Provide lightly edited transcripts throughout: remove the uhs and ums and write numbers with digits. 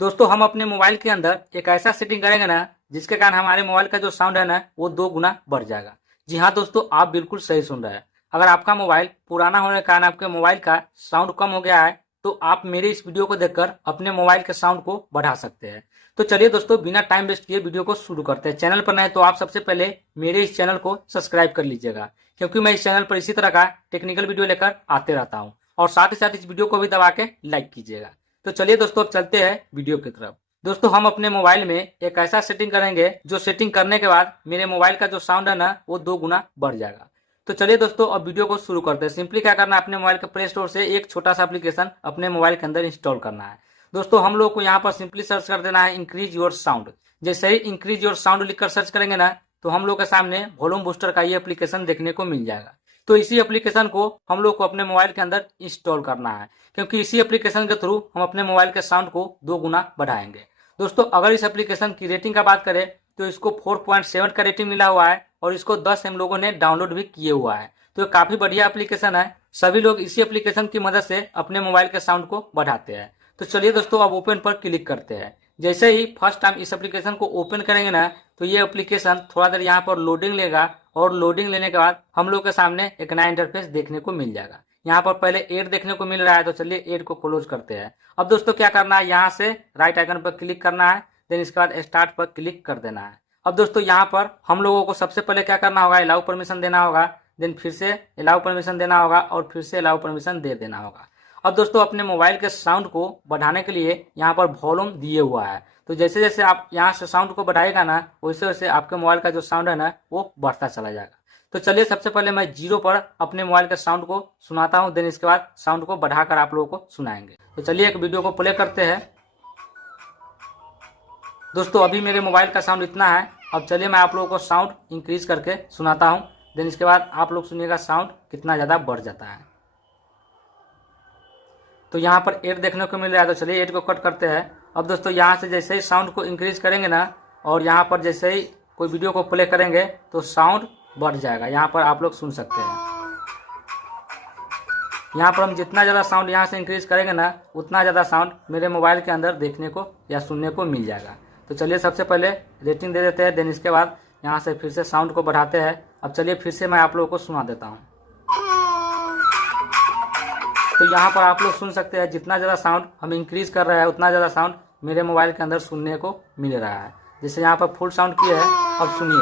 दोस्तों हम अपने मोबाइल के अंदर एक ऐसा सेटिंग करेंगे ना जिसके कारण हमारे मोबाइल का जो साउंड है ना वो 2 गुना बढ़ जाएगा। जी हाँ दोस्तों, आप बिल्कुल सही सुन रहे हैं। अगर आपका मोबाइल पुराना होने के कारण आपके मोबाइल का साउंड कम हो गया है तो आप मेरे इस वीडियो को देखकर अपने मोबाइल के साउंड को बढ़ा सकते हैं। तो चलिए दोस्तों, बिना टाइम वेस्ट किए वीडियो को शुरू करते हैं। चैनल पर नए तो आप सबसे पहले मेरे इस चैनल को सब्सक्राइब कर लीजिएगा, क्योंकि मैं इस चैनल पर इसी तरह का टेक्निकल वीडियो लेकर आते रहता हूँ। और साथ ही साथ इस वीडियो को भी दबा के लाइक कीजिएगा। तो चलिए दोस्तों, अब चलते हैं वीडियो की तरफ। दोस्तों हम अपने मोबाइल में एक ऐसा सेटिंग करेंगे जो सेटिंग करने के बाद मेरे मोबाइल का जो साउंड है ना वो 2 गुना बढ़ जाएगा। तो चलिए दोस्तों, अब वीडियो को शुरू करते हैं। सिंपली क्या करना है, अपने मोबाइल के प्ले स्टोर से एक छोटा सा एप्लीकेशन अपने मोबाइल के अंदर इंस्टॉल करना है। दोस्तों हम लोग को यहाँ पर सिंपली सर्च कर देना है इंक्रीज योर साउंड। जैसे ही इंक्रीज योर साउंड लिखकर सर्च करेंगे ना तो हम लोग के सामने वॉल्यूम बूस्टर का ये एप्लीकेशन देखने को मिल जाएगा। तो इसी एप्लीकेशन को हम लोग को अपने मोबाइल के अंदर इंस्टॉल करना है, क्योंकि इसी एप्लीकेशन के थ्रू हम अपने मोबाइल के साउंड को 2 गुना बढ़ाएंगे। दोस्तों अगर इस एप्लीकेशन की रेटिंग का बात करें तो इसको 4.7 का रेटिंग मिला हुआ है और इसको 10 हम लोगों ने डाउनलोड भी किए हुआ है। तो ये काफी बढ़िया एप्लीकेशन है। सभी लोग इसी एप्लीकेशन की मदद से अपने मोबाइल के साउंड को बढ़ाते हैं। तो चलिए दोस्तों, अब ओपन पर क्लिक करते हैं। जैसे ही फर्स्ट टाइम इस एप्लीकेशन को ओपन करेंगे ना तो ये एप्लीकेशन थोड़ा देर यहाँ पर लोडिंग लेगा और लोडिंग लेने के बाद हम लोग के सामने एक नया इंटरफेस देखने को मिल जाएगा। यहाँ पर पहले एड देखने को मिल रहा है, तो चलिए एड को क्लोज करते हैं। अब दोस्तों क्या करना है, यहाँ से राइट आइकन पर क्लिक करना है, देन इसके बाद स्टार्ट पर क्लिक कर देना है। अब दोस्तों यहाँ पर हम लोगों को सबसे पहले क्या करना होगा, अलाउ परमिशन देना होगा, देन फिर से अलाउ परमिशन देना होगा और फिर से अलाउ परमिशन दे देना होगा। अब दोस्तों अपने मोबाइल के साउंड को बढ़ाने के लिए यहाँ पर वॉल्यूम दिए हुआ है। तो जैसे जैसे आप यहाँ से साउंड को बढ़ाएगा ना वैसे वैसे आपके मोबाइल का जो साउंड है ना वो बढ़ता चला जाएगा। तो चलिए सबसे पहले मैं 0 पर अपने मोबाइल के साउंड को सुनाता हूँ, देन इसके बाद साउंड को बढ़ाकर आप लोगों को सुनाएंगे। तो चलिए एक वीडियो को प्ले करते हैं। दोस्तों अभी मेरे मोबाइल का साउंड इतना है। अब चलिए मैं आप लोगों को साउंड इंक्रीज करके सुनाता हूँ, देन इसके बाद आप लोग सुनिएगा साउंड कितना ज़्यादा बढ़ जाता है। तो यहाँ पर एड देखने को मिल रहा है, तो चलिए एड को कट करते हैं। अब दोस्तों यहाँ से जैसे ही साउंड को इंक्रीज करेंगे ना और यहाँ पर जैसे ही कोई वीडियो को प्ले करेंगे तो साउंड बढ़ जाएगा। यहाँ पर आप लोग सुन सकते हैं। यहाँ पर हम जितना ज़्यादा साउंड यहाँ से इंक्रीज करेंगे ना उतना ज़्यादा साउंड मेरे मोबाइल के अंदर देखने को या सुनने को मिल जाएगा। तो चलिए सबसे पहले रेटिंग दे देते हैं, देन इसके बाद यहाँ से फिर से साउंड को बढ़ाते हैं। अब चलिए फिर से मैं आप लोगों को सुना देता हूँ। तो यहाँ पर आप लोग सुन सकते हैं जितना ज़्यादा साउंड हम इंक्रीज कर रहे हैं उतना ज़्यादा साउंड मेरे मोबाइल के अंदर सुनने को मिल रहा है। जैसे यहाँ पर फुल साउंड किया है, अब सुनिए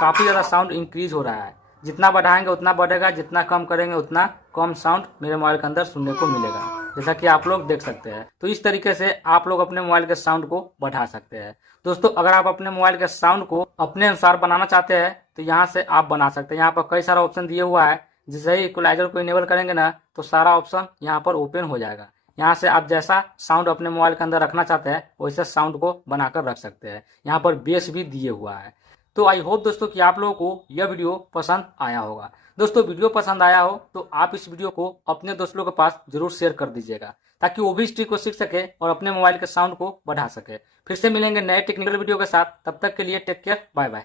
काफ़ी ज़्यादा साउंड इंक्रीज हो रहा है। जितना बढ़ाएंगे उतना बढ़ेगा, जितना कम करेंगे उतना कम साउंड मेरे मोबाइल के अंदर सुनने को मिलेगा, जैसा कि आप लोग देख सकते हैं। तो इस तरीके से आप लोग अपने मोबाइल के साउंड को बढ़ा सकते हैं। दोस्तों अगर आप अपने मोबाइल के साउंड को अपने अनुसार बनाना चाहते हैं तो यहाँ से आप बना सकते हैं। यहाँ पर कई सारा ऑप्शन दिए हुआ है। जैसे ही इक्वलाइजर को इनेबल करेंगे ना तो सारा ऑप्शन यहाँ पर ओपन हो जाएगा। यहाँ से आप जैसा साउंड अपने मोबाइल के अंदर रखना चाहते हैं वैसे साउंड को बनाकर रख सकते हैं। यहाँ पर बेस भी दिए हुआ है। तो आई होप दोस्तों कि आप लोगों को यह वीडियो पसंद आया होगा। दोस्तों वीडियो पसंद आया हो तो आप इस वीडियो को अपने दोस्तों के पास जरूर शेयर कर दीजिएगा, ताकि वो भी इस ट्रिक को सीख सके और अपने मोबाइल के साउंड को बढ़ा सके। फिर से मिलेंगे नए टेक्निकल वीडियो के साथ, तब तक के लिए टेक केयर, बाय बाय।